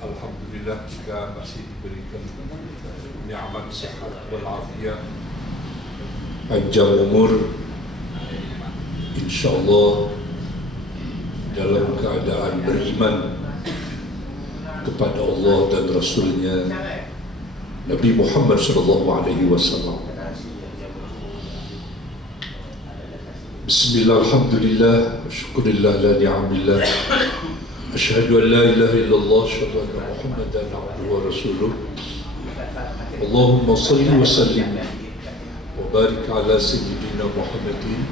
Alhamdulillah kita masih diberikan nikmat sehat walafiat, panjang umur, insyaallah dalam keadaan beriman kepada Allah dan Rasulnya Nabi Muhammad SAW. Bismillah, alhamdulillah, syukurillah la ni'amillah, asyhadu an la ilaha illallah, asyhadu anna Muhammadan abduhu wa rasuluh. Allahumma salli wa sallim wa barik ala sayyidina Muhammadin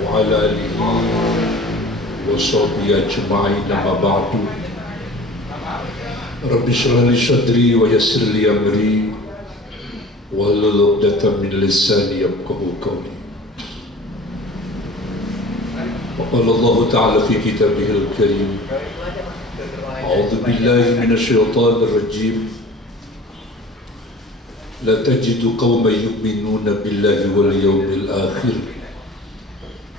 wa ala alihi wa sahbihi ajma'in, amma ba'du. Rabbi shrah li sadri wa yassir li amri wahlul 'uqdatam min lisani yafqahu qawli. وقال الله تعالى في كتابه الكريم أعوذ بالله من الشيطان الرجيم لا تجد قوما يؤمنون بالله واليوم الآخر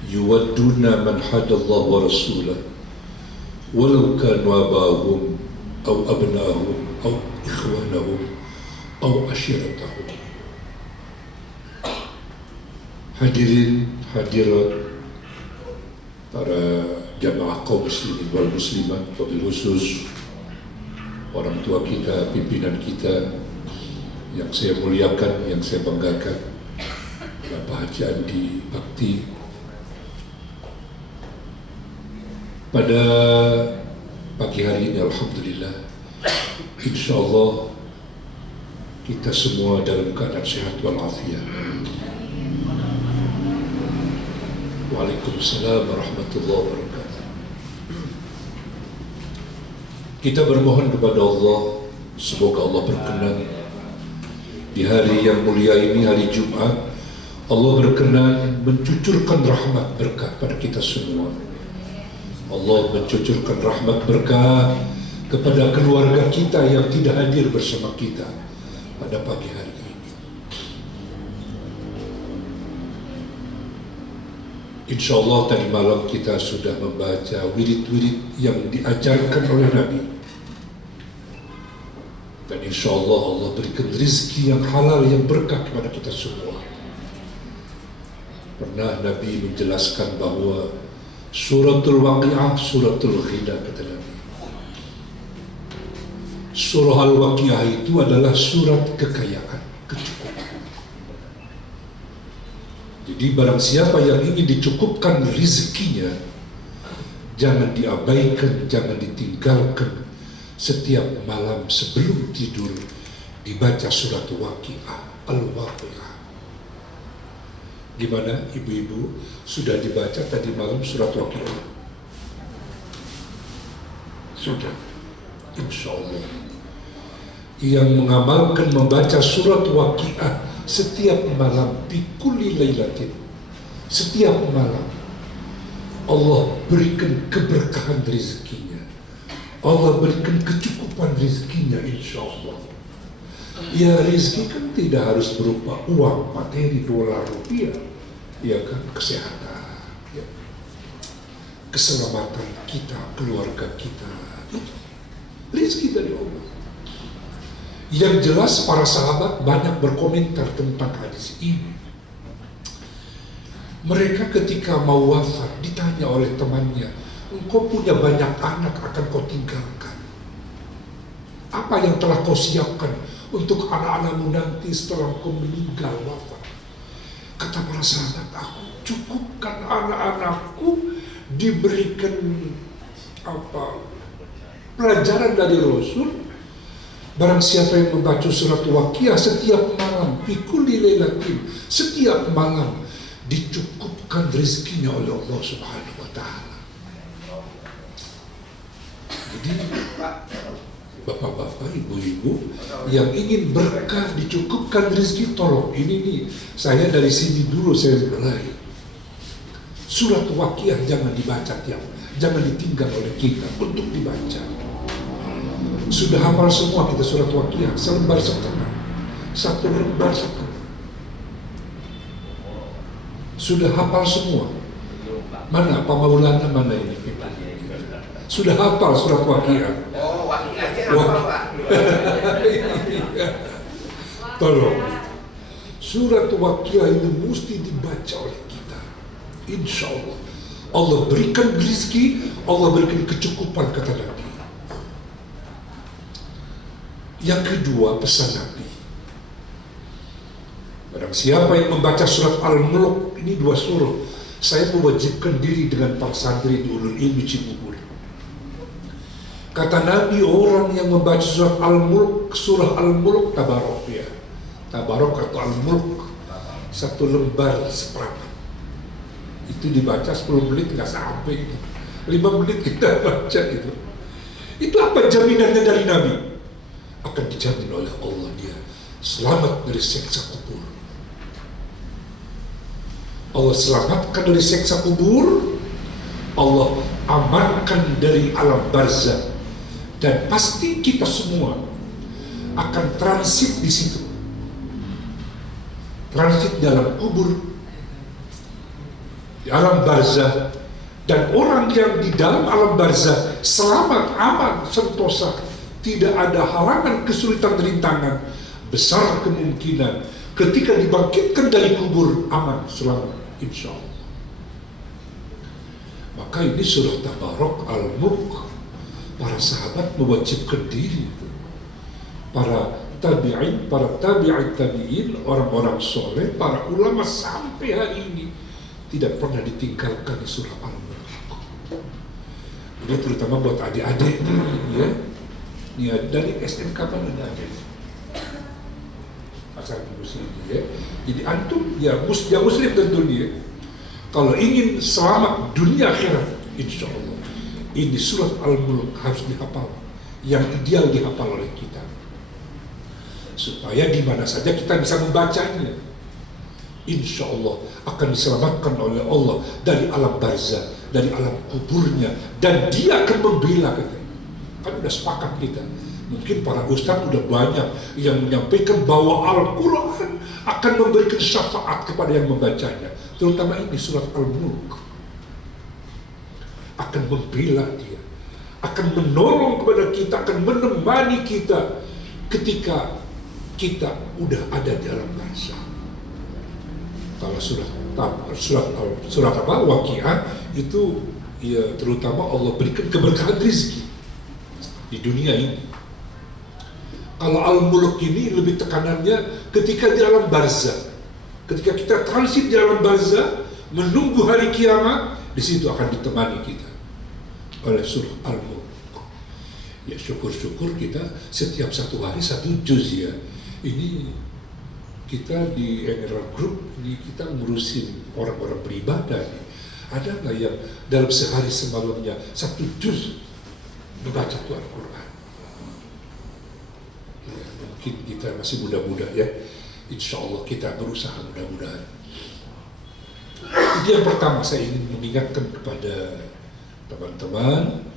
يودون من حاد الله ورسوله ولو كانوا آباءهم أو أبناءهم أو إخوانهم أو عشيرتهم. Hadirin hadirat para jamaah kaum muslimin wal muslimat, wabil khusus orang tua kita, pimpinan kita yang saya muliakan, yang saya banggakan, Bapak Haji Andi Bakti. Pada pagi hari ini alhamdulillah, insyaallah kita semua dalam keadaan sehat walafiat. Waalaikumsalam warahmatullahi wabarakatuh. Kita bermohon kepada Allah, semoga Allah berkenan di hari yang mulia ini, hari Jumat, Allah berkenan mencucurkan rahmat berkah pada kita semua. Allah mencucurkan rahmat berkah kepada keluarga kita yang tidak hadir bersama kita pada pagi hari ini. InsyaAllah tadi malam kita sudah membaca wirid-wirid yang diajarkan oleh Nabi. Dan insyaAllah Allah berikan rezeki yang halal, yang berkah kepada kita semua. Pernah Nabi menjelaskan bahwa suratul waqi'ah, suratul ghina, kata Nabi. Surah Al-Waqi'ah itu adalah surat kekayaan, kecukupan. Jadi barang siapa yang ingin dicukupkan rezekinya, jangan diabaikan, jangan ditinggalkan. Setiap malam sebelum tidur dibaca surat Waqi'ah, Al-Waqi'ah. Gimana ibu-ibu, sudah dibaca tadi malam surat Waqi'ah? Sudah, insyaallah. Yang mengamalkan membaca surat Waqi'ah setiap malam, bikulli lailatin, setiap malam, Allah berikan keberkahan rezekinya, Allah berikan kecukupan rezekinya, insyaallah. Ya, rezeki kan tidak harus berupa uang, materi, dolar, rupiah, ya kan, kesehatan, ya, keselamatan kita, keluarga kita, itu rezeki dari Allah. Yang jelas para sahabat banyak berkomentar tentang hadis ini. Mereka ketika mau wafat ditanya oleh temannya, engkau punya banyak anak, akan kau tinggalkan. Apa yang telah kau siapkan untuk anak-anakmu nanti setelah kau meninggal wafat? Kata para sahabat, aku cukupkan anak-anakku diberikan pelajaran dari Rasul. Barang siapa yang membaca surat Waqi'ah setiap malam, bikulli lailatin, setiap malam dicukupkan rezekinya oleh Allah Subhanahu wa taala. Jadi bapak-bapak, ibu-ibu yang ingin berkah, dicukupkan rezeki, tolong ini nih, saya dari sini dulu saya mulai. Surat Waqi'ah jangan dibaca jangan ditinggal oleh kita untuk dibaca. Sudah hafal semua kita surat Waqi'ah, selembar setengah, satu lembar setengah. Sudah hafal semua. Mana Pak Maulana, mana ini? Sudah hafal surat Waqiah? Oh, Waqiahnya apa, Pak? Tolong. Surat Waqiah ini mesti dibaca oleh kita. Insya Allah. Allah berikan rezeki, Allah berikan kecukupan, kata Nabi. Yang kedua, pesan Nabi. Barang siapa yang membaca surat Al-Mulk, ini 2 surah, saya mewajibkan diri dengan para santri di Ulul Ilmi Cibubur. Kata Nabi, orang yang membaca surat Al-Mulk, surah Al-Mulk, tabarok ya. Tabarok atau Al-Mulk, 1 lembar seperempat. Itu dibaca 10 menit nggak sampai itu. 5 menit kita baca itu. Itu apa jaminannya dari Nabi? Akan dijamin oleh Allah dia selamat dari siksa kubur. Allah selamatkan dari siksa kubur, Allah amankan dari alam barzah, dan pasti kita semua akan transit di situ. Transit dalam kubur, di alam barzah, dan orang yang di dalam alam barzah selamat, aman, sentosa, tidak ada halangan, kesulitan, rintangan. Besar kemungkinan ketika dibangkitkan dari kubur aman, selamat, insya Allah. Maka ini surah Tabarok Al-Mulk, para sahabat mewajibkan diri, para tabi'in, para tabi'in, orang-orang soleh, para ulama sampai hari ini tidak pernah ditinggalkan di surah Al-Mulk. Ini terutama buat adik-adik, ya. Ya, dari SMK kan ada asal muslim, ya. Jadi antum ya muslim tentu dia. Kalau ingin selamat dunia akhirat, insya Allah ini surat Al-Mulk harus dihafal. Yang ideal dihafal oleh kita, supaya di mana saja kita bisa membacanya. Insya Allah akan diselamatkan oleh Allah dari alam barzah, dari alam kuburnya, dan dia akan membela kita. Kan udah sepakat kita. Mungkin para ustaz udah banyak yang menyampaikan bahwa Al-Quran akan memberikan syafaat kepada yang membacanya. Terutama ini surat Al-Mulk akan membela dia, akan menolong kepada kita, akan menemani kita ketika kita udah ada di alam barzah. Kalau surat apa? Waqiah itu ya terutama Allah berikan keberkahan rezeki di dunia ini. Kalau Al-Mulk ini lebih tekanannya ketika di alam barzah. Ketika kita transit di alam barzah, menunggu hari kiamat, di situ akan ditemani kita oleh surah Al-Mulk. Ya syukur-syukur kita setiap 1 hari 1 juz ya. Ini kita di Emerald Group, ini kita ngurusin orang-orang beribadah. Ada nggak yang dalam sehari semalamnya 1 juz membaca Al-Quran? Ya, mungkin kita masih muda-muda ya. Insya Allah kita berusaha mudah-mudahan. Itu yang pertama saya ingin mengingatkan kepada teman-teman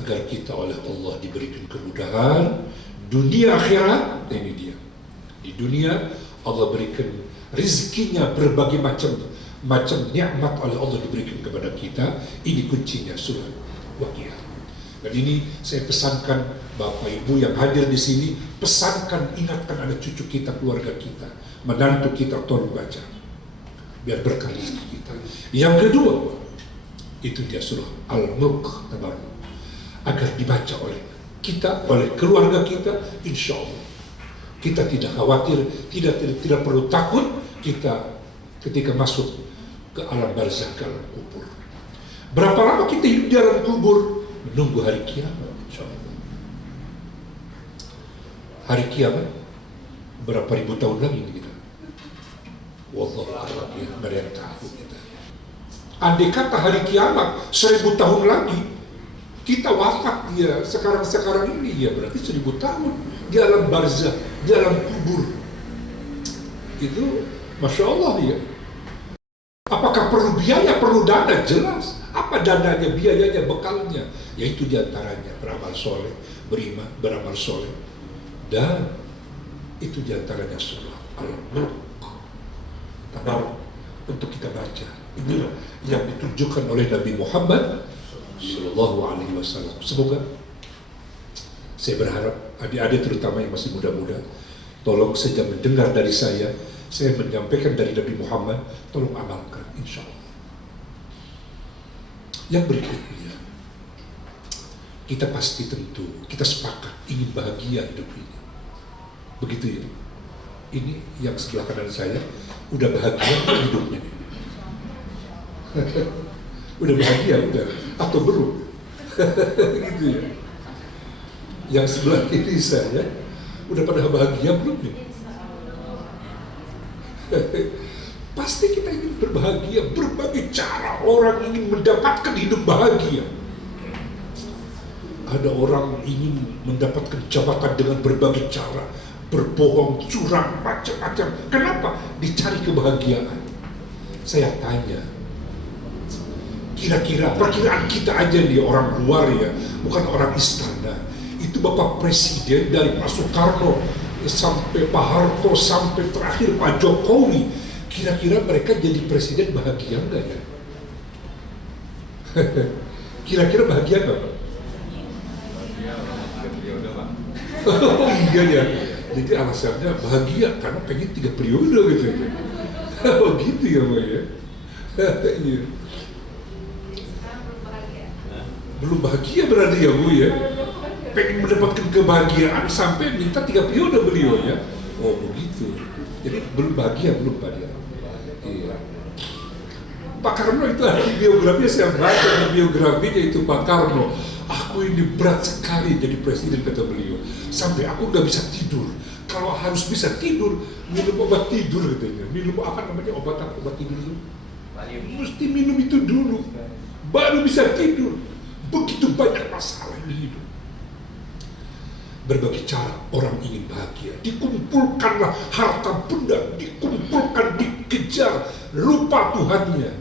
agar kita oleh Allah diberikan kemudahan dunia akhirat. Ini dia. Di dunia Allah berikan rezekinya berbagai macam nikmat oleh Allah diberikan kepada kita. Ini kuncinya surah Waqiah. Dan ini saya pesankan Bapak Ibu yang hadir di sini, pesankan, ingatkan ada cucu kita, keluarga kita, menantu kita, tolong baca biar berkah rezeki kita. Yang kedua, itu dia surah Al-Mulk agar dibaca oleh kita, oleh keluarga kita, insya Allah kita tidak khawatir, tidak perlu takut kita ketika masuk ke alam barzah, ke alam kubur. Berapa lama kita hidup di alam kubur? Menunggu hari kiamat, insya Allah. Hari kiamat berapa ribu tahun lagi kita? Wallahu a'lam, nggak ada yang tahu kita. Andai kata hari kiamat 1000 tahun lagi kita wafat dia sekarang ini, ya berarti 1000 tahun di alam barzah, di alam kubur. Itu masya Allah ya. Apakah perlu biaya, perlu dana? Jelas. Apa dananya, biayanya, bekalnya? Yaitu diantaranya beramal soleh, beramal soleh, dan itu diantaranya surah Al-Mulk. Tabarok untuk kita baca. Inilah yang ditunjukkan oleh Nabi Muhammad SAW. Sallallahu Alaihi Wasallam. Semoga, saya berharap adik-adik terutama yang masih muda-muda, tolong sejak mendengar dari saya menyampaikan dari Nabi Muhammad, tolong amalkan, insya Allah. Yang berikutnya, kita pasti tentu, kita sepakat ingin bahagia hidup ini. Begitu ya. Ini yang sebelah kanan saya, udah bahagia hidupnya. Udah bahagia, udah, atau belum? Gitu ya. Yang sebelah kiri saya, udah pada bahagia belum nih? Pasti kita ingin berbahagia, berbagai cara orang ingin mendapatkan hidup bahagia. Ada orang ingin mendapatkan jabatan dengan berbagai cara, berbohong, curang, macam-macam. Kenapa? Dicari kebahagiaan. Saya tanya, kira-kira perkiraan kita aja nih, orang luar ya, bukan orang istana. Itu Bapak Presiden dari Pak Soekarno sampai Pak Harto sampai terakhir Pak Jokowi, kira-kira mereka jadi presiden bahagia enggak ya? Kira-kira bahagia enggak Pak? Oh iya ya, jadi alasannya bahagia karena pengen 3 periode gitu ya. Oh gitu ya Pak ya? Iya. Belum bahagia berarti ya Bu ya? Pengen mendapatkan kebahagiaan sampai minta 3 periode beliau ya. Oh begitu. Jadi belum bahagia, belum Pak ya. Iya. Pak Karno itu ahli biografinya, saya baca di biografinya itu Pak Karno. Aku ini berat sekali jadi presiden, kata beliau. Sampai aku nggak bisa tidur. Kalau harus bisa tidur, minum obat tidur katanya. Minum apa namanya obat tidur itu? Mesti minum itu dulu, baru bisa tidur. Begitu banyak masalah di hidup. Berbagai cara orang ingin bahagia, dikumpulkanlah harta benda, dikumpulkan, dikejar, lupa Tuhannya.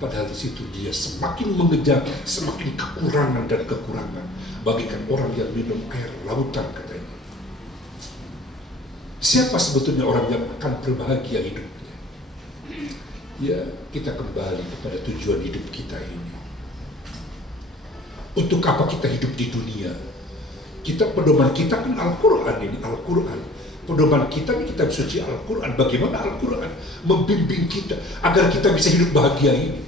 Padahal di situ dia semakin mengejar, semakin kekurangan dan kekurangan. Bagikan orang yang minum air lautan katanya. Siapa sebetulnya orang yang akan berbahagia hidupnya? Ya, kita kembali kepada tujuan hidup kita ini. Untuk apa kita hidup di dunia? Pedoman kita kan Al-Quran ini, Al-Quran. Pedoman kita ini kitab suci Al-Quran. Bagaimana Al-Quran membimbing kita agar kita bisa hidup bahagia ini?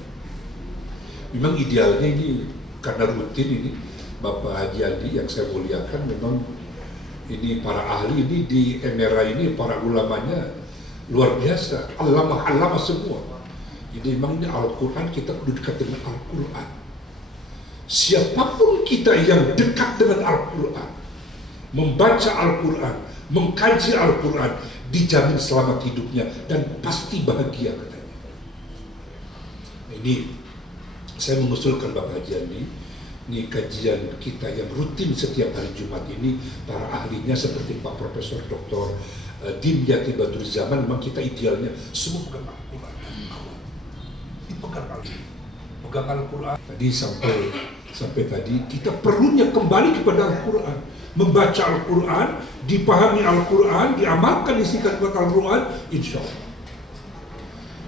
Memang idealnya ini, karena rutin ini, Bapak Haji Adi yang saya muliakan, memang ini para ahli ini di era ini, para ulamanya luar biasa, alama semua. Jadi memang ini Al-Quran, kita kudu dekat dengan Al-Quran. Siapapun kita yang dekat dengan Al-Quran, membaca Al-Quran, mengkaji Al-Quran, dijamin selamat hidupnya dan pasti bahagia katanya. Ini saya mengusulkan Bapak Haji Andi, ini kajian kita yang rutin setiap hari Jumat ini, para ahlinya seperti Pak Profesor Dr. Dim Yati Badrul Zaman, memang kita idealnya semua pegang Al-Quran. Pegang Al-Quran. Tadi sampai tadi kita perlunya kembali kepada Al-Quran, membaca Al-Quran, dipahami Al-Quran, diamalkan isi kalimat Al-Quran, insya Allah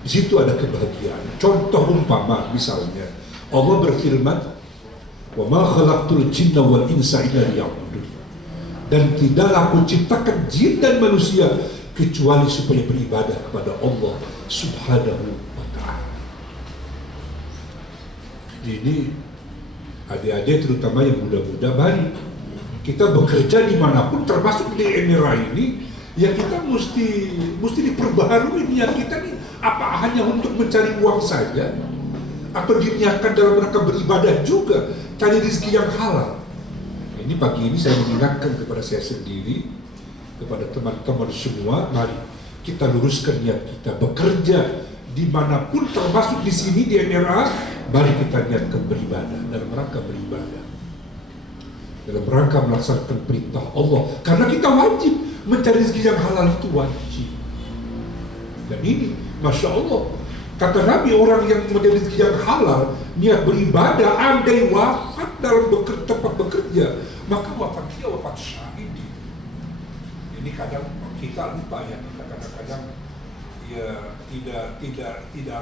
di situ ada kebahagiaan. Contoh umpama misalnya Allah berfirman, wa ma khalaqtul jinna wal insa illa liya'budun, dan tidaklah aku ciptakan jin dan manusia kecuali supaya beribadah kepada Allah Subhanahu wa ta'ala. Ini adik-adik terutama yang muda-muda, mari kita bekerja dimanapun, termasuk di era ini, ya kita mesti diperbaharui niat kita nih. Apa hanya untuk mencari uang saja, atau diniatkan dalam rangka beribadah juga, cari rezeki yang halal. Ini pagi ini saya mengingatkan kepada saya sendiri, kepada teman-teman semua, mari kita luruskan niat kita bekerja dimanapun, termasuk di sini di NRA. Mari kita niatkan beribadah, dalam rangka beribadah, dalam rangka melaksanakan perintah Allah, karena kita wajib mencari rezeki yang halal, itu wajib. Dan ini Masya Allah, kata Nabi, orang yang mencari rezeki yang halal, niat beribadah, andai wafat dalam tempat bekerja, maka wafat dia wafat syahid. Ini kadang kita lupa ya, kita kadang-kadang ya tidak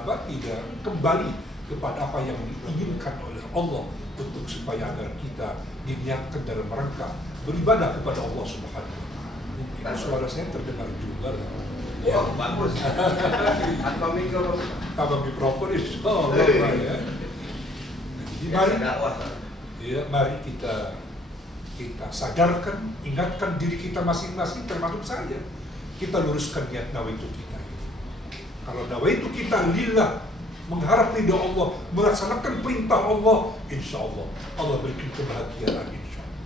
kembali kepada apa yang diinginkan oleh Allah untuk supaya agar kita diniatkan dalam rangka beribadah kepada Allah Subhanahu wa Ta'ala. Mungkin suara saya terdengar juga. Oh, bagus. Tanpa mikrofon insyaallah ya. Jadi mari kita sadarkan, ingatkan diri kita masing-masing, termasuk saya. Kita luruskan niat nawaitu kita. Kalau nawaitu kita lillah, mengharap ridha Allah, melaksanakan perintah Allah, insya Allah Allah berikan kebahagiaan, insya Allah.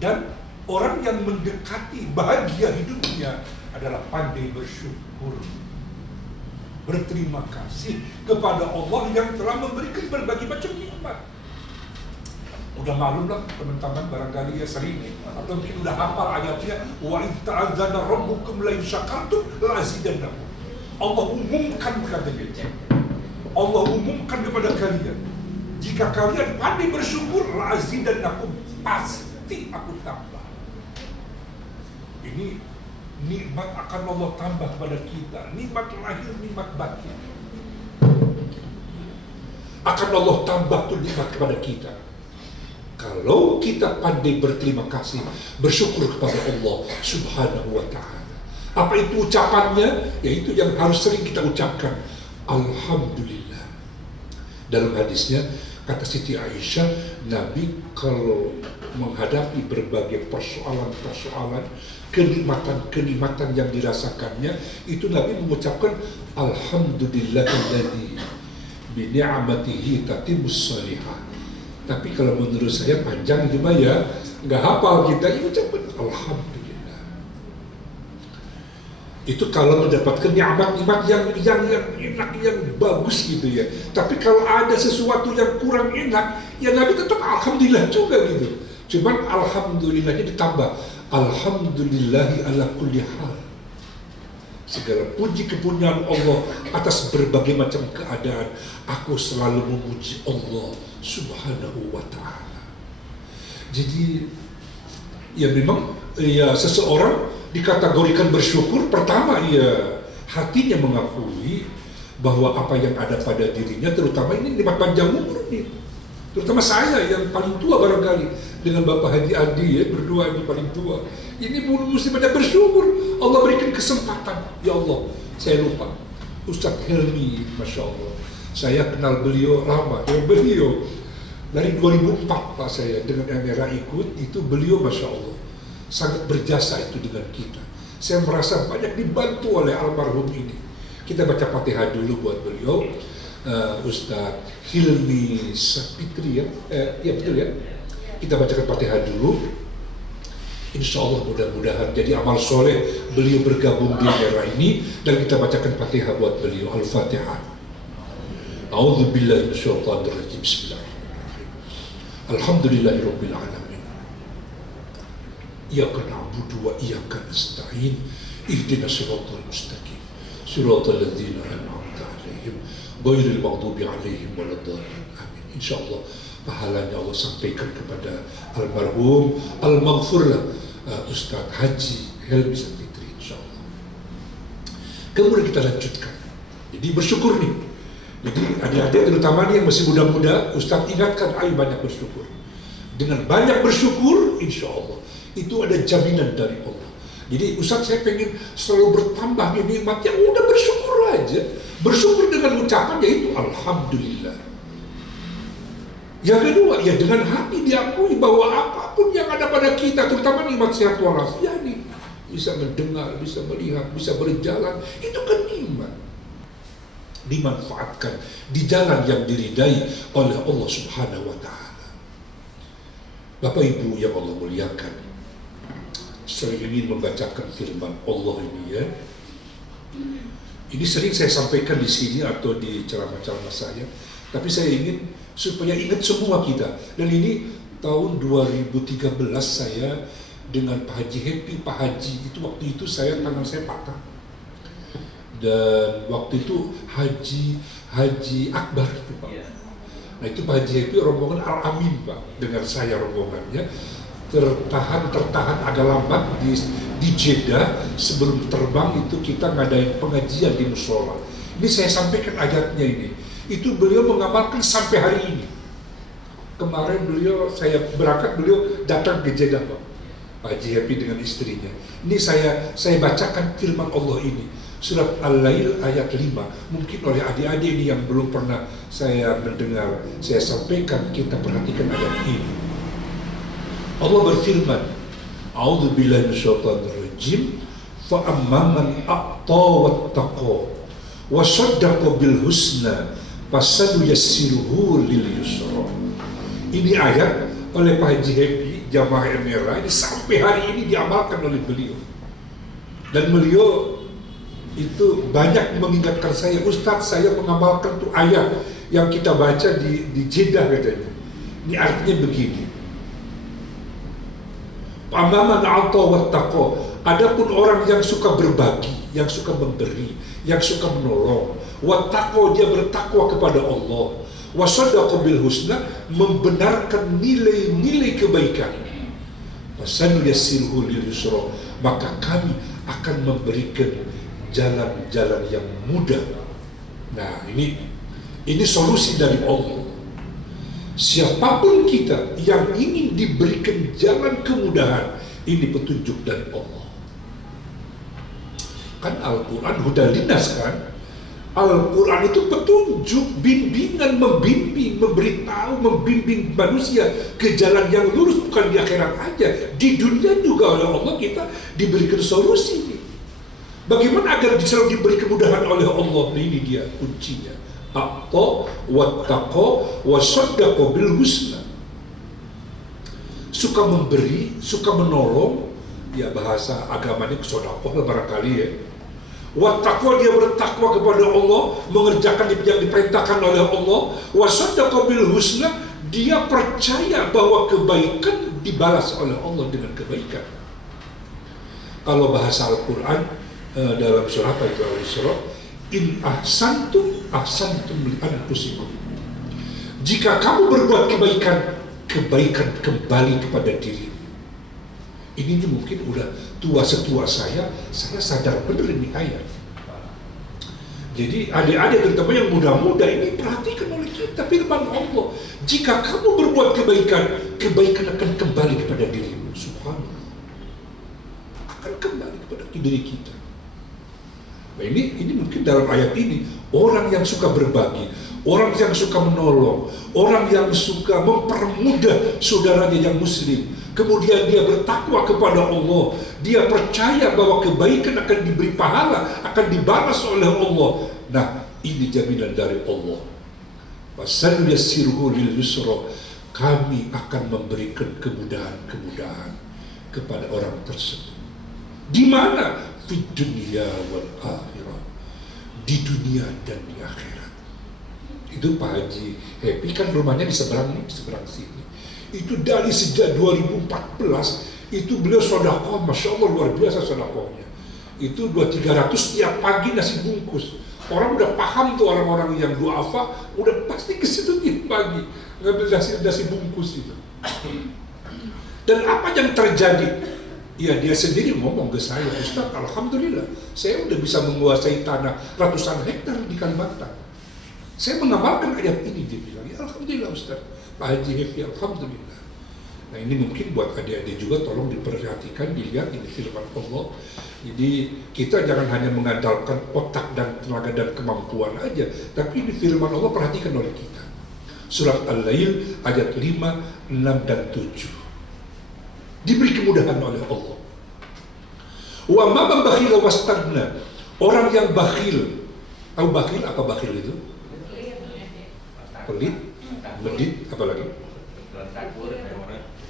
Dan orang yang mendekati bahagia hidupnya adalah pandai bersyukur, berterima kasih kepada Allah yang telah memberikan berbagai macam nikmat. Udah malum lah teman-teman, barangkali ya sering atau mungkin udah hafal ayatnya, wa in ta'adzana rabbukum la in syakartum la azidannakum. Allah umumkan katanya, Allah umumkan kepada kalian, jika kalian pandai bersyukur la azidannakum, pasti aku tambah. Ini nikmat akan Allah tambah kepada kita, nikmat lahir, nikmat batin akan Allah tambah tuh nikmat kepada kita. Kalau kita pandai berterima kasih, bersyukur kepada Allah Subhanahu wa Ta'ala. Apa itu ucapannya? Yaitu yang harus sering kita ucapkan, Alhamdulillah. Dalam hadisnya kata Siti Aisyah, Nabi kalau menghadapi berbagai persoalan-persoalan, kenikmatan-kenikmatan yang dirasakannya, itu Nabi mengucapkan Alhamdulillahilladzi bi ni'matihi tatimmus shalihat. Tapi kalau menurut saya panjang cuma ya nggak hafal kita, ya ucapkan Alhamdulillah. Itu kalau mendapatkan nikmat-nikmat yang enak, yang bagus gitu ya. Tapi kalau ada sesuatu yang kurang enak, ya Nabi tetap Alhamdulillah juga gitu. Cuman Alhamdulillahnya ditambah Alhamdulillahi ala kulli hal. Segala puji kepunyaan Allah atas berbagai macam keadaan, aku selalu memuji Allah Subhanahu wa Ta'ala. Jadi ya memang ya seseorang dikategorikan bersyukur, pertama ya hatinya mengakui bahwa apa yang ada pada dirinya, terutama ini nikmat panjang umur nih, terutama saya yang paling tua barangkali dengan Bapak Haji Adi ya, berdua ini paling tua. Ini mesti banyak bersyukur. Allah berikan kesempatan. Ya Allah, saya lupa. Ustadz Helmi, Masya Allah. Saya kenal beliau lama. Ya beliau dari 2004 Pak saya dengan Emera ikut, itu beliau Masya Allah sangat berjasa itu dengan kita. Saya merasa banyak dibantu oleh almarhum ini. Kita baca Fatihah dulu buat beliau. Ustadz Hilmi Sapitri ya, ya betul ya. Kita bacakan Fatihah dulu. Insya Allah mudah-mudahan jadi amal soleh beliau bergabung di era ini, dan kita bacakan Fatihah buat beliau. Al-Fatihah. A'udzubillahi minasyaitonirrajim. Bismillahirrahmanirrahim. Alhamdulillahirabbil alamin. Iyyaka na'budu wa iyyaka nasta'in. Ihdinas siratal mustaqim. Siratal ladzina an'amta 'alaihim ghairil maghdubi 'alaihim waladdallin. Amin. Insyaallah pahalanya Allah sampaikan kepada almarhum al-maghfurlah Ustadz Haji Helmi Sapitri, insyaallah. Kemudian kita lanjutkan. Jadi bersyukur nih. Jadi adik-adik terutama nih yang masih muda-muda, Ustadz ingatkan ayo banyak bersyukur. Dengan banyak bersyukur, insyaallah itu ada jaminan dari Allah. Jadi Ustadz saya pengen selalu bertambah nikmat, ya udah bersyukur aja. Bersyukur dengan ucapan yaitu Alhamdulillah. Yang kedua, ya dengan hati diakui bahwa apapun yang ada pada kita, terutama nikmat sehat walafiat nih, bisa mendengar, bisa melihat, bisa berjalan, itu kan nikmat. Dimanfaatkan di jalan yang diridai oleh Allah Subhanahu wa Ta'ala. Bapak Ibu yang Allah muliakan, saya ingin membacakan firman Allah ini ya. Ini sering saya sampaikan di sini atau di ceramah-ceramah saya, tapi saya ingin supaya ingat semua kita. Dan ini tahun 2013 saya dengan Pak Haji Happy, Pak Haji itu waktu itu tangan saya patah. Dan waktu itu Haji Akbar itu Pak. Nah itu Pak Haji Happy rombongan Al-Amin Pak, dengan saya rombongannya tertahan agak lambat di Jeddah. Sebelum terbang itu kita ngadain pengajian di musola. Ini saya sampaikan ayatnya ini. itu beliau mengamalkan sampai hari ini. Kemarin saya berangkat, beliau datang ke Jeddah, Pak Haji Happy dengan istrinya. Ini saya bacakan firman Allah ini, surat Al-Lail ayat 5. Mungkin oleh adik-adik ini yang belum pernah saya mendengar, saya sampaikan, kita perhatikan ayat ini. Allah berfirman, A'udzubillahi minasyaitonirrajim, fa amman a'ta wattaqa wa saddaqa bil husna fasanuyassiruhu lil yusra. Ini ayat oleh Pak Haji Happy Jamaah Merah ini sampai hari ini diamalkan oleh beliau. Dan beliau itu banyak mengingatkan saya, Ustadz, saya mengamalkan tuh ayat yang kita baca di Jeddah katanya. Ini artinya begini. Amaman a'ta wattaqa. Adapun orang yang suka berbagi, yang suka memberi, yang suka menolong, wattaqa, dia bertakwa kepada Allah, wasaddaqa bil husna, membenarkan nilai-nilai kebaikan, fasanuyassiruhu lil yusra, maka kami akan memberikan jalan-jalan yang mudah. Nah, ini solusi dari Allah. Siapapun kita yang ingin diberikan jalan kemudahan, ini petunjuk dari Allah. Kan Al-Quran hudan linas kan? Al-Quran itu petunjuk, bimbingan, membimbing, memberitahu, membimbing manusia ke jalan yang lurus, bukan di akhirat aja. Di dunia juga oleh Allah kita diberikan solusi. Bagaimana agar selalu diberi kemudahan oleh Allah? Ini dia kuncinya. A'ta wattaqa wasaddaqa bil husna. Suka memberi, suka menolong, ya bahasa agamanya sedekah barangkali ya. Wattaqwa, dia bertakwa kepada Allah, mengerjakan yang diperintahkan oleh Allah. Wasaddaqa bil husna, dia percaya bahwa kebaikan dibalas oleh Allah dengan kebaikan. Kalau bahasa Al-Quran dalam surah apa itu Al-Isra, in ahsantum ahsantum li anfusikum. Jika kamu berbuat kebaikan, kebaikan kembali kepada diri. Ini mungkin udah tua setua saya sadar benar ini ayat. Jadi adik-adik terutama yang muda-muda ini perhatikan oleh kita firman Allah. Jika kamu berbuat kebaikan, kebaikan akan kembali kepada dirimu. Subhanallah. Akan kembali kepada diri kita. Nah, ini mungkin dalam ayat ini orang yang suka berbagi, orang yang suka menolong, orang yang suka mempermudah saudaranya yang muslim, kemudian dia bertakwa kepada Allah, dia percaya bahwa kebaikan akan diberi pahala, akan dibalas oleh Allah. Nah, ini jaminan dari Allah. Fasanuyassiruhu lil yusra, kami akan memberikan kemudahan-kemudahan kepada orang tersebut. Di mana? Di dunia wal akhirah, di dunia dan di akhirat. Itu Pak Haji Happy kan rumahnya di seberang sini. Itu dari sejak 2014 itu beliau sedekah, masya Allah luar biasa sedekahnya. Itu 200-300 tiap pagi nasi bungkus. Orang udah paham tuh, orang-orang yang duafa udah pasti ke situ tiap pagi ngambil nasi bungkus itu. Dan apa yang terjadi? Ya dia sendiri ngomong ke saya, Ustaz, alhamdulillah saya udah bisa menguasai tanah ratusan hektar di Kalimantan. Saya mengamalkan ayat ini, dia bilang, ya alhamdulillah Ustaz, Pak Haji Happy, alhamdulillah. Nah ini mungkin buat adik-adik juga tolong diperhatikan, dilihat ini firman Allah. Jadi kita jangan hanya mengandalkan otak dan tenaga dan kemampuan aja, tapi ini firman Allah perhatikan oleh kita. Surat Al-Lail ayat 5, 6 dan 7. Diberi kemudahan oleh Allah. Wa ma man bakhila wastagna, orang yang bakhil. Tahu bakhil apa bakhil itu? Pelit, medit, apa lagi?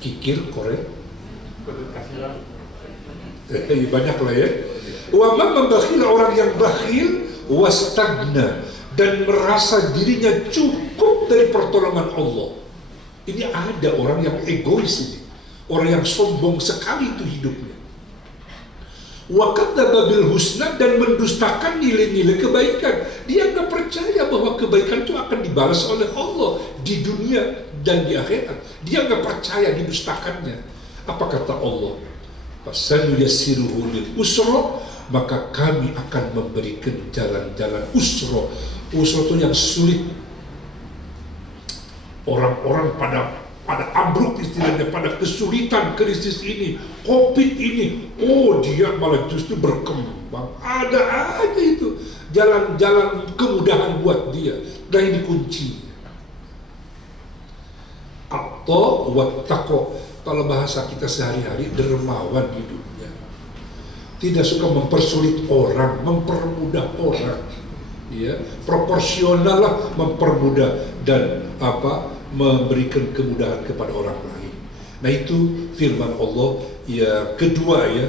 Kikir, korek. Banyak lah ya. Wa ma man bakhila, orang yang bakhil wastagna, dan merasa dirinya cukup dari pertolongan Allah. Ini ada orang yang egois ini. Orang yang sombong sekali itu hidupnya. Wa kadzdzaba bil husna, dan mendustakan nilai-nilai kebaikan. Dia nggak percaya bahwa kebaikan itu akan dibalas oleh Allah di dunia dan di akhirat. Dia nggak percaya, didustakannya. Apa kata Allah? Fasanuyassiruhu lil usra, maka kami akan memberikan jalan-jalan usra. Usra itu yang sulit, orang-orang pada ambruk istilahnya, pada kesulitan krisis ini, COVID ini, dia malah justru berkembang. Ada aja itu jalan-jalan kemudahan buat dia. Dan ini kuncinya. Atau wattaqo, kalau bahasa kita sehari-hari, dermawan hidupnya. Tidak suka mempersulit orang, mempermudah orang. Ya, proporsional lah, mempermudah dan memberikan kemudahan kepada orang lain. Nah, itu firman Allah. Ya, kedua ya,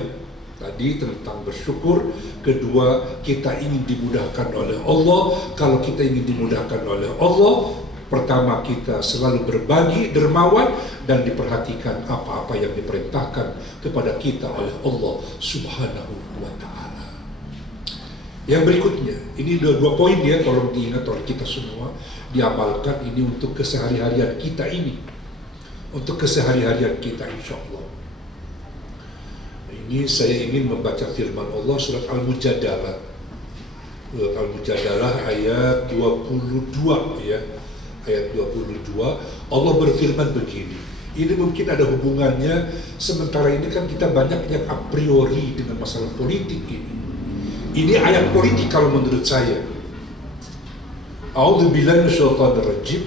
tadi tentang bersyukur. Kedua, kita ingin dimudahkan oleh Allah. Kalau kita ingin dimudahkan oleh Allah, pertama kita selalu berbagi, dermawan, dan diperhatikan apa-apa yang diperintahkan kepada kita oleh Allah Subhanahu wa ta'ala. Yang berikutnya, ini dua poin ya, tolong diingat oleh kita semua, diamalkan ini untuk kesehari-harian kita ini, untuk kesehari-harian kita insya Allah. Ini saya ingin membaca firman Allah surat Al-Mujadalah. Surat Al-Mujadalah ayat 22 ya. Ayat 22, Allah berfirman begini. Ini mungkin ada hubungannya, sementara ini kan kita banyak yang a priori dengan masalah politik ini. Ini ayat politik kalau menurut saya. A'udzubillahi minasyaitonir rajim.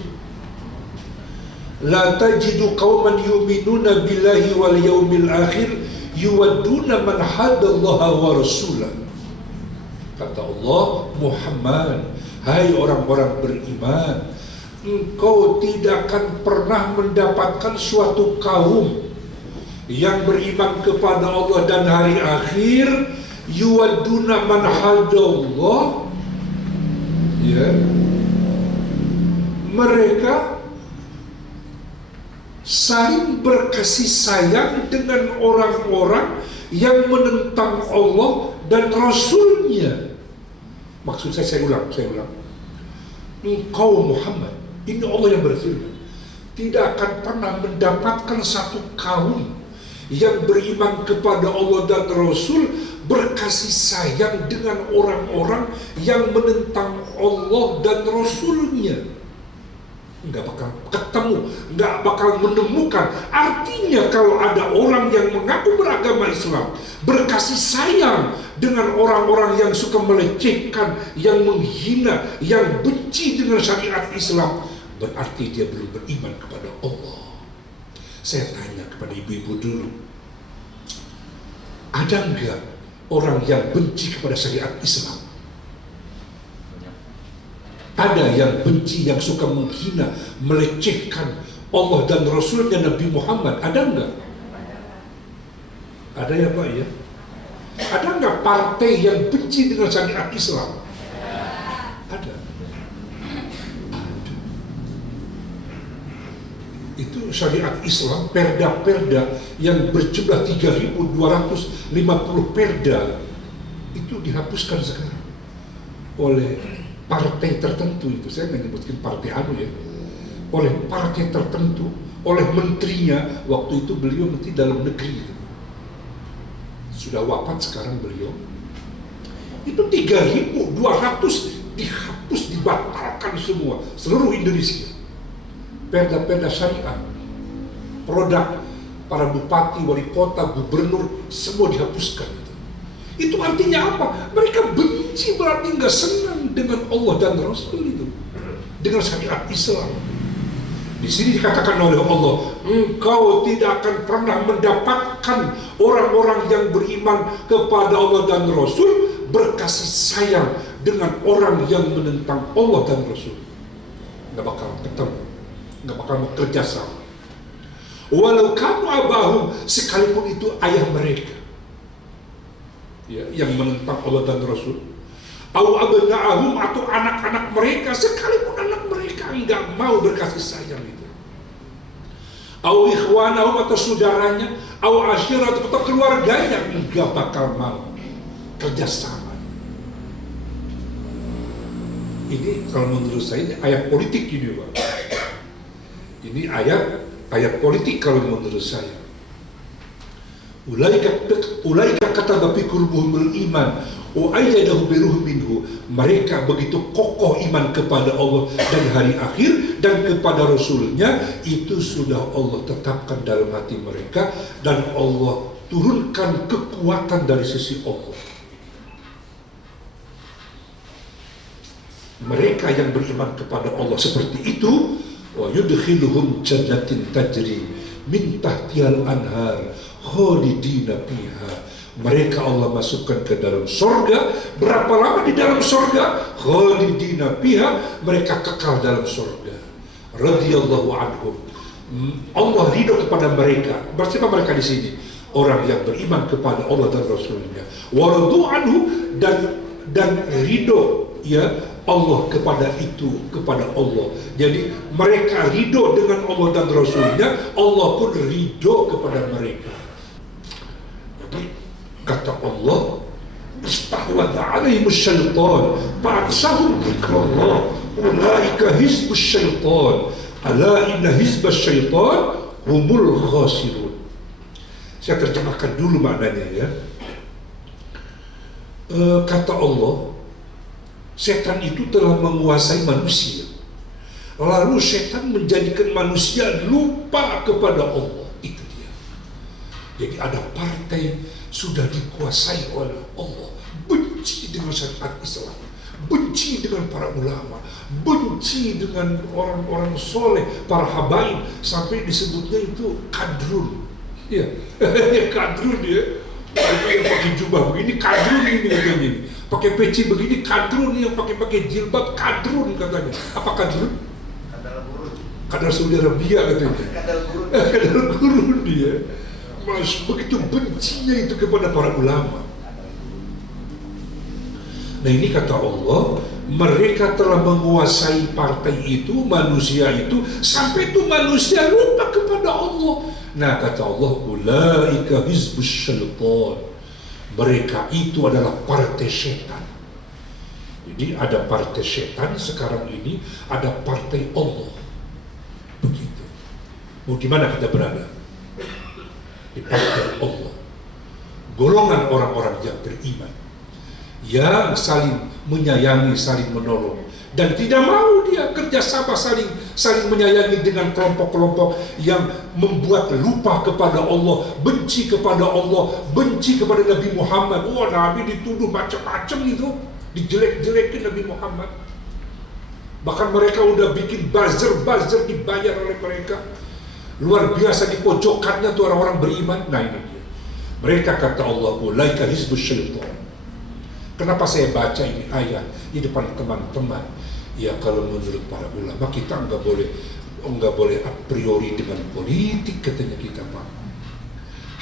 La tajidu qauman yu'minuna billahi wal yaumil akhir yuwadduna man hadallaha wa rasulah. Kata Allah, Muhammad, hai orang-orang beriman, engkau tidak akan pernah mendapatkan suatu kaum yang beriman kepada Allah dan hari akhir, yuwadduna man hadallah, ya, mereka saling berkasih sayang dengan orang-orang yang menentang Allah dan Rasulnya. Maksud saya ulang. Engkau Muhammad, ini Allah yang berfirman, tidak akan pernah mendapatkan satu kaum yang beriman kepada Allah dan Rasul berkasih sayang dengan orang-orang yang menentang Allah dan Rasulnya. Nggak bakal ketemu, nggak bakal menemukan. Artinya kalau ada orang yang mengaku beragama Islam berkasih sayang dengan orang-orang yang suka melecehkan, yang menghina, yang benci dengan syariat Islam, berarti dia belum beriman kepada Allah. Saya tanya kepada ibu-ibu dulu, ada enggak orang yang benci kepada syariat Islam? Ada yang benci, yang suka menghina, melecehkan Allah dan Rasulnya Nabi Muhammad? Ada enggak? Ada ya Pak ya? Ada enggak partai yang benci dengan syariat Islam? Ada. Itu syariat Islam, perda-perda yang berjumlah 3.250 perda itu dihapuskan sekarang oleh partai tertentu. Itu saya menyebutkan partai ya, oleh partai tertentu, oleh menterinya. Waktu itu beliau menteri dalam negeri itu. Sudah wafat sekarang beliau. Itu 3.200 dihapus, dibatalkan semua, seluruh Indonesia. Perda-perda syariat, produk para bupati, wali kota, gubernur, semua dihapuskan. Itu artinya apa? Mereka benci, berarti nggak senang dengan Allah dan Rasul itu, dengan syariat Islam. Di sini dikatakan oleh Allah, engkau tidak akan pernah mendapatkan orang-orang yang beriman kepada Allah dan Rasul berkasih sayang dengan orang yang menentang Allah dan Rasul. Nggak bakal ketemu, nggak bakal bekerja sama. Walau kamu abahum, sekalipun itu ayah mereka, ya, yang menentang Allah dan Rasul. Au abna'ahum, atau anak-anak mereka, sekalipun anak mereka enggak mau berkasih sayang itu. Au ikhwanahum, atau saudaranya, au asyirat, atau keluarganya, enggak bakal mau kerjasama. Ini kalau menurut saya ini ayat politik ini Pak. Ini ayat politik kalau menurut saya. Ulaika kataba fi qulubihimul iman wa ayyadahu bi ruhin minhu. Mereka begitu kokoh iman kepada Allah dan hari akhir dan kepada Rasulnya, itu sudah Allah tetapkan dalam hati mereka, dan Allah turunkan kekuatan dari sisi Allah. Mereka yang beriman kepada Allah seperti itu, wa yudkhiluhum jannatin tajri min tahtihal anhar khalidina fiha. Mereka Allah masukkan ke dalam surga. Berapa lama di dalam surga? Khalidina fiha, mereka kekal dalam surga. Radhiyallahu anhum. Allah ridho kepada mereka. Bersiapa mereka di sini? Orang yang beriman kepada Allah dan Rasulnya. Wa radu anhu, dan ridho ya Allah kepada itu, kepada Allah. Jadi mereka ridho dengan Allah dan Rasulnya, Allah pun ridho kepada mereka. Jadi kata Allah, istahwadha alaihimus syaitan fa'aksahum dzikrallah ulaika hizbus syaitan ala inna hizbas syaitan humul khasirun. Saya terjemahkan dulu maknanya ya. Kata Allah, setan itu telah menguasai manusia. Lalu setan menjadikan manusia lupa kepada Allah. Itu dia. Jadi ada partai sudah dikuasai oleh Allah, benci dengan syariat Islam, benci dengan para ulama, benci dengan orang-orang soleh, para habaib, sampai disebutnya itu kadrun. Ya, kadrun ya. Yang pakai jubah begini kadrun ini katanya. Pakai peci begini kadrun, yang pakai jilbab kadrun katanya. Apa kadrun? Kadal gurun. Kadal Saudi Arabia katanya. Kadal gurun. Kadal gurun dia. Mas begitu bencinya itu kepada para ulama. Nah ini kata Allah, mereka telah menguasai partai itu, manusia itu, sampai itu manusia lupa kepada Allah. Nah kata Allah, ulaika hizbus syaitan. Mereka itu adalah partai setan. Jadi ada partai setan sekarang ini, ada partai Allah. Begitu. Mau di mana kita berada? Di partai Allah. Golongan orang-orang yang beriman, yang saling menyayangi, saling menolong, dan tidak mau dia kerjasama saling menyayangi dengan kelompok-kelompok yang membuat lupa kepada Allah, benci kepada Allah, benci kepada Nabi Muhammad. Oh, Nabi dituduh macam-macam itu, dijelek-jelekin Nabi Muhammad. Bahkan mereka udah bikin buzzer dibayar oleh mereka. Luar biasa, di pojokannya tuh orang-orang beriman. Nah ini dia. Mereka kata Allah, ulaika hizbus syaitan. Kenapa saya baca ini ayat di depan teman-teman? Ya kalau menurut para ulama kita enggak boleh a priori dengan politik, katanya kita Pak.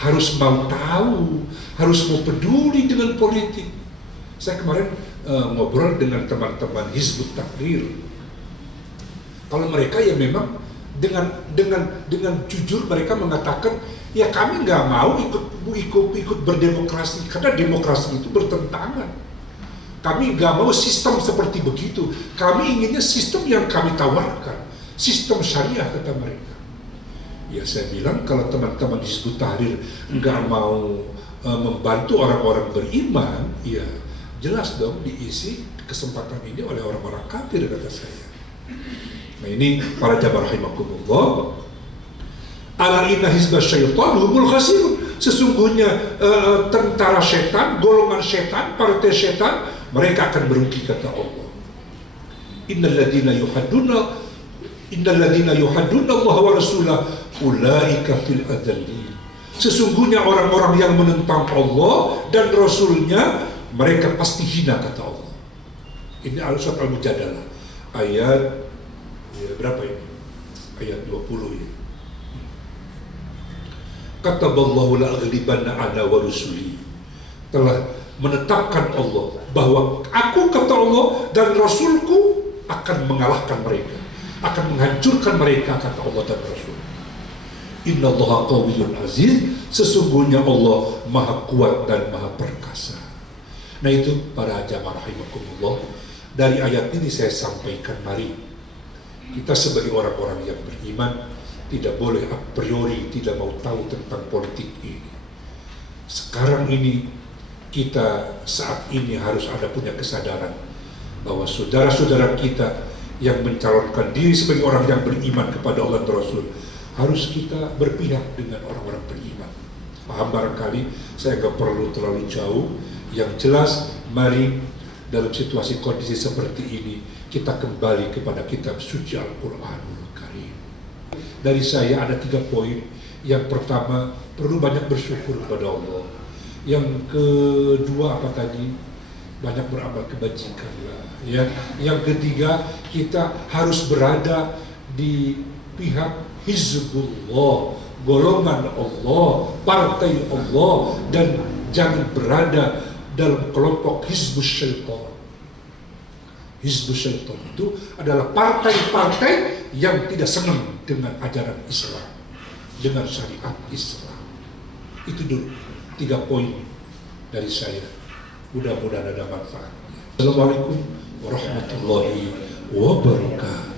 Harus mau tahu, harus mau peduli dengan politik. Saya kemarin ngobrol dengan teman-teman Hizbut Tahrir. Kalau mereka ya memang dengan jujur mereka mengatakan, ya kami nggak mau ikut berdemokrasi karena demokrasi itu bertentangan. Kami nggak mau sistem seperti begitu. Kami inginnya sistem yang kami tawarkan, sistem syariah, kata mereka. Ya saya bilang kalau teman-teman Hizbut Tahrir nggak mau membantu orang-orang beriman, ya jelas dong diisi kesempatan ini oleh orang-orang kafir, kata saya. Nah ini para jamaah rahimakumullah. Ala inna hizbas syaitan humul khasirun. Sesungguhnya tentara setan, golongan setan, partai setan, mereka akan merugi, kata Allah. Innal ladzina yuhadduna Allah wa rasulahu ulaika fil adzallin. Sesungguhnya orang-orang yang menentang Allah dan Rasulnya, mereka pasti hina, kata Allah. Ini Al-Surat Al-Mujadalah ayat berapa ini? Ayat 20 ya. Kataballahu la'aghlibanna ana wa rusuli. Telah menetapkan Allah bahwa aku, kata Allah, dan Rasulku akan mengalahkan mereka, akan menghancurkan mereka, kata Allah dan Rasul. Innallaha qawiyyun aziz. Sesungguhnya Allah maha kuat dan maha perkasa. Nah itu para jamaah rahimakumullah, dari ayat ini saya sampaikan, mari kita sebagai orang-orang yang beriman tidak boleh a priori tidak mau tahu tentang politik ini. sekarang ini kita saat ini harus ada punya kesadaran bahwa saudara-saudara kita yang mencalonkan diri sebagai orang yang beriman kepada Allah dan Rasul, harus kita berpihak dengan orang-orang beriman. Paham barangkali, saya nggak perlu terlalu jauh. Yang jelas, mari dalam situasi kondisi seperti ini kita kembali kepada kitab suci Al-Quranul Karim. Dari saya ada 3 poin. Yang pertama, perlu banyak bersyukur kepada Allah. Yang kedua apa tadi? Banyak beramal kebajikan. Ya. Yang ketiga, kita harus berada di pihak Hizbullah, golongan Allah, partai Allah, dan jangan berada dalam kelompok Hizbus Syaitan. Hizbus Syaitan itu adalah partai-partai yang tidak senang dengan ajaran Islam, dengan syariat Islam. Itu dulu 3 poin dari saya. Mudah-mudahan ada manfaat. Assalamualaikum warahmatullahi wabarakatuh.